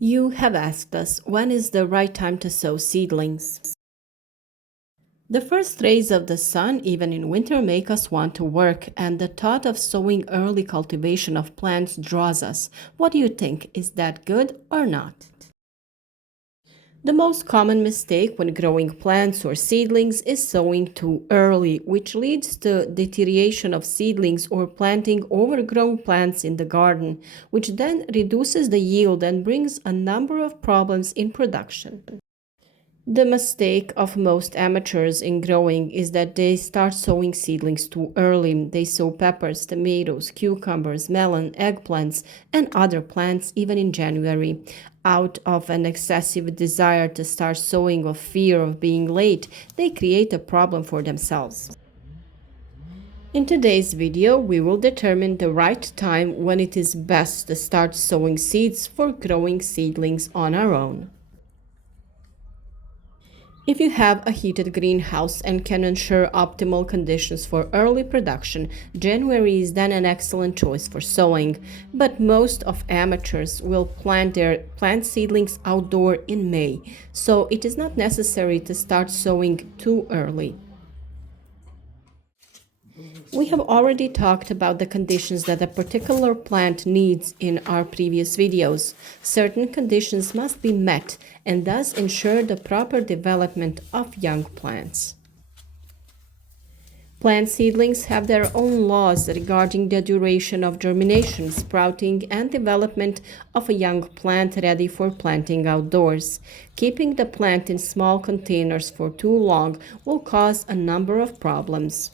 You have asked us when is the right time to sow seedlings. The first rays of the sun, even in winter, make us want to work, and the thought of sowing early cultivation of plants draws us. What do you think? Is that good or not? The most common mistake when growing plants or seedlings is sowing too early, which leads to deterioration of seedlings or planting overgrown plants in the garden, which then reduces the yield and brings a number of problems in production. The mistake of most amateurs in growing is that they start sowing seedlings too early. They sow peppers, tomatoes, cucumbers, melon, eggplants, and other plants even in January. Out of an excessive desire to start sowing or fear of being late, they create a problem for themselves. In today's video, we will determine the right time when it is best to start sowing seeds for growing seedlings on our own. If you have a heated greenhouse and can ensure optimal conditions for early production, January is then an excellent choice for sowing. But most of amateurs will plant their plant seedlings outdoor in May, so it is not necessary to start sowing too early. We have already talked about the conditions that a particular plant needs in our previous videos. Certain conditions must be met and thus ensure the proper development of young plants. Plant seedlings have their own laws regarding the duration of germination, sprouting, and development of a young plant ready for planting outdoors. Keeping the plant in small containers for too long will cause a number of problems.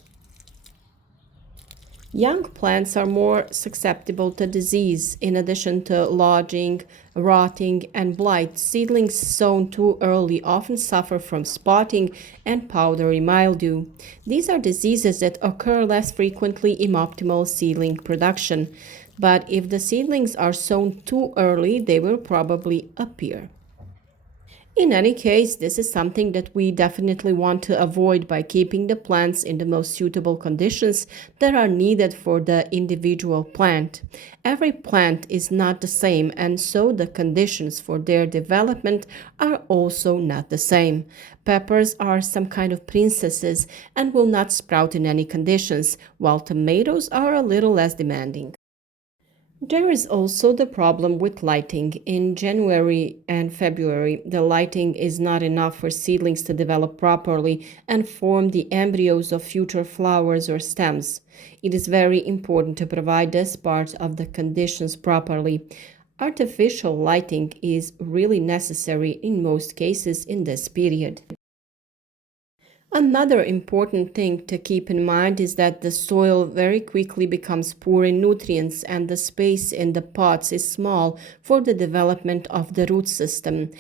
Young plants are more susceptible to disease. In addition to lodging, rotting, and blight, seedlings sown too early often suffer from spotting and powdery mildew. These are diseases that occur less frequently in optimal seedling production, but if the seedlings are sown too early, they will probably appear. In any case, this is something that we definitely want to avoid by keeping the plants in the most suitable conditions that are needed for the individual plant. Every plant is not the same, and so the conditions for their development are also not the same. Peppers are some kind of princesses and will not sprout in any conditions, while tomatoes are a little less demanding. There is also the problem with lighting. In January and February, the lighting is not enough for seedlings to develop properly and form the embryos of future flowers or stems. It is very important to provide this part of the conditions properly. Artificial lighting is really necessary in most cases in this period. Another important thing to keep in mind is that the soil very quickly becomes poor in nutrients and the space in the pots is small for the development of the root system.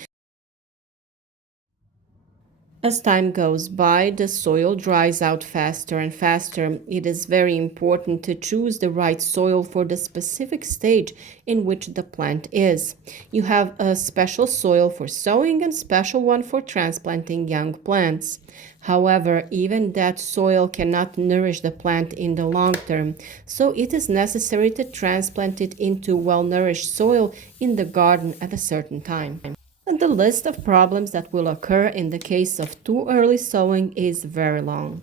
As time goes by, the soil dries out faster and faster. It is very important to choose the right soil for the specific stage in which the plant is. You have a special soil for sowing and special one for transplanting young plants. However, even that soil cannot nourish the plant in the long term, so it is necessary to transplant it into well-nourished soil in the garden at a certain time. And the list of problems that will occur in the case of too early sowing is very long.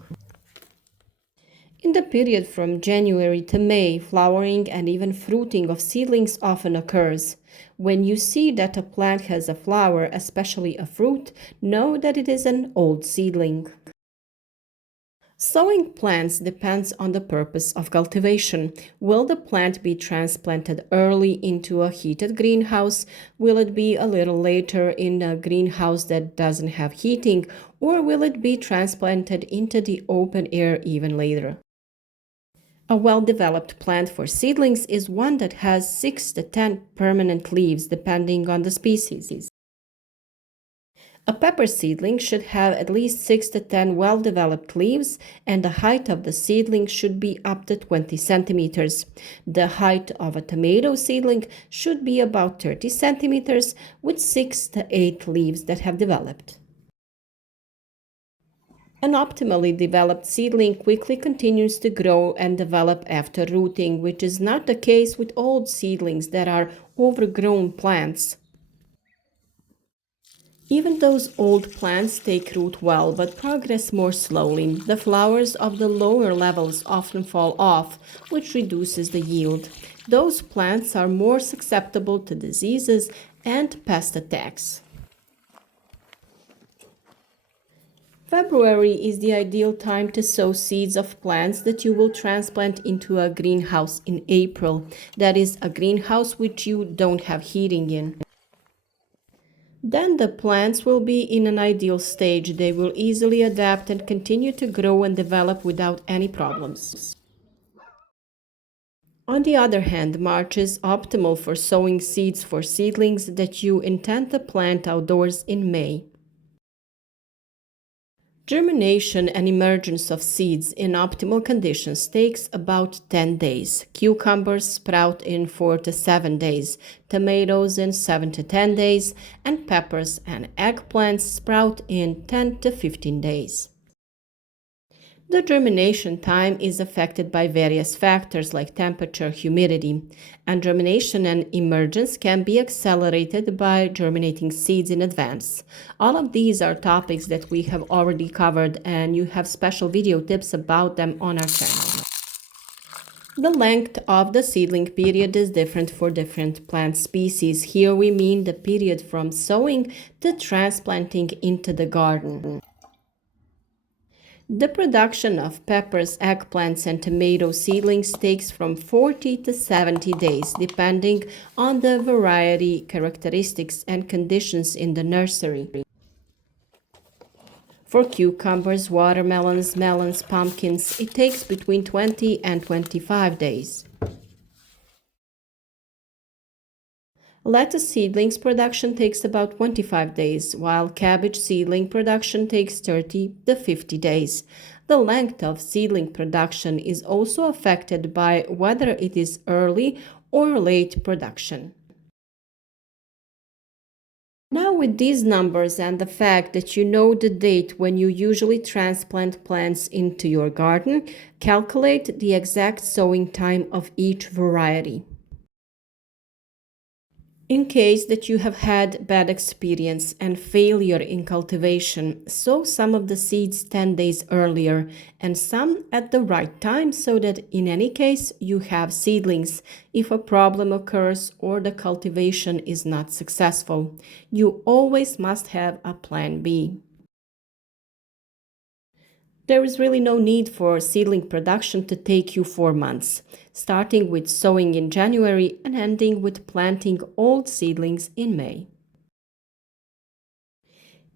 In the period from January to May, flowering and even fruiting of seedlings often occurs. When you see that a plant has a flower, especially a fruit, know that it is an old seedling. Sowing plants depends on the purpose of cultivation. Will the plant be transplanted early into a heated greenhouse? Will it be a little later in a greenhouse that doesn't have heating? Or will it be transplanted into the open air even later? A well-developed plant for seedlings is one that has 6 to 10 permanent leaves depending on the species. A pepper seedling should have at least 6 to 10 well-developed leaves, and the height of the seedling should be up to 20 centimeters. The height of a tomato seedling should be about 30 centimeters with 6 to 8 leaves that have developed. An optimally developed seedling quickly continues to grow and develop after rooting, which is not the case with old seedlings that are overgrown plants. Even those old plants take root well, but progress more slowly. The flowers of the lower levels often fall off, which reduces the yield. Those plants are more susceptible to diseases and pest attacks. February is the ideal time to sow seeds of plants that you will transplant into a greenhouse in April. That is, a greenhouse which you don't have heating in. Then the plants will be in an ideal stage. They will easily adapt and continue to grow and develop without any problems. On the other hand, March is optimal for sowing seeds for seedlings that you intend to plant outdoors in May. Germination and emergence of seeds in optimal conditions takes about 10 days. Cucumbers sprout in 4 to 7 days, tomatoes in 7 to 10 days, and peppers and eggplants sprout in 10 to 15 days. The germination time is affected by various factors like temperature, humidity, and germination and emergence can be accelerated by germinating seeds in advance. All of these are topics that we have already covered, and you have special video tips about them on our channel. The length of the seedling period is different for different plant species. Here we mean the period from sowing to transplanting into the garden. The production of peppers, eggplants, and tomato seedlings takes from 40 to 70 days, depending on the variety, characteristics, and conditions in the nursery. For cucumbers, watermelons, melons, pumpkins, it takes between 20 and 25 days. Lettuce seedlings production takes about 25 days, while cabbage seedling production takes 30 to 50 days. The length of seedling production is also affected by whether it is early or late production. Now, with these numbers and the fact that you know the date when you usually transplant plants into your garden, calculate the exact sowing time of each variety. In case that you have had bad experience and failure in cultivation, sow some of the seeds 10 days earlier and some at the right time so that in any case you have seedlings if a problem occurs or the cultivation is not successful. You always must have a plan B. There is really no need for seedling production to take you 4 months, starting with sowing in January and ending with planting old seedlings in May.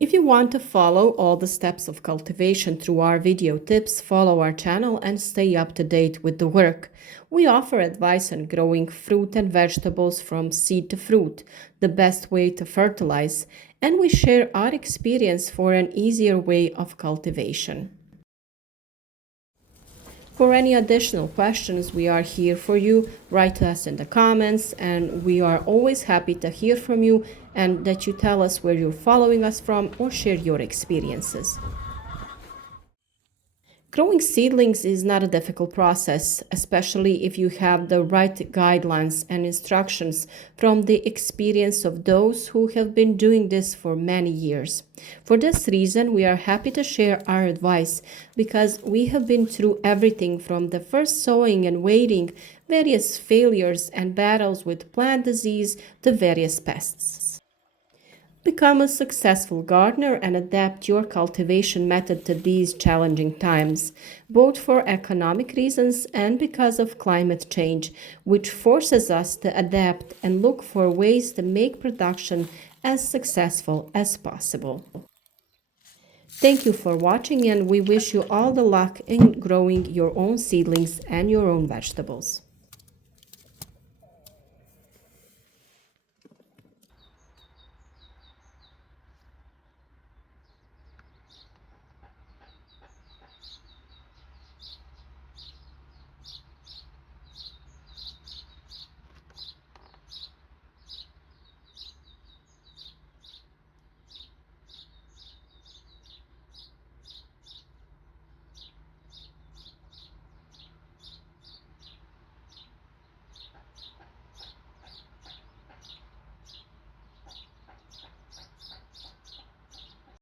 If you want to follow all the steps of cultivation through our video tips, follow our channel and stay up to date with the work. We offer advice on growing fruit and vegetables from seed to fruit, the best way to fertilize, and we share our experience for an easier way of cultivation. For any additional questions, we are here for you. Write to us in the comments, and we are always happy to hear from you and that you tell us where you're following us from or share your experiences. Growing seedlings is not a difficult process, especially if you have the right guidelines and instructions from the experience of those who have been doing this for many years. For this reason, we are happy to share our advice because we have been through everything from the first sowing and waiting, various failures and battles with plant disease to various pests. Become a successful gardener and adapt your cultivation method to these challenging times, both for economic reasons and because of climate change, which forces us to adapt and look for ways to make production as successful as possible. Thank you for watching, and we wish you all the luck in growing your own seedlings and your own vegetables.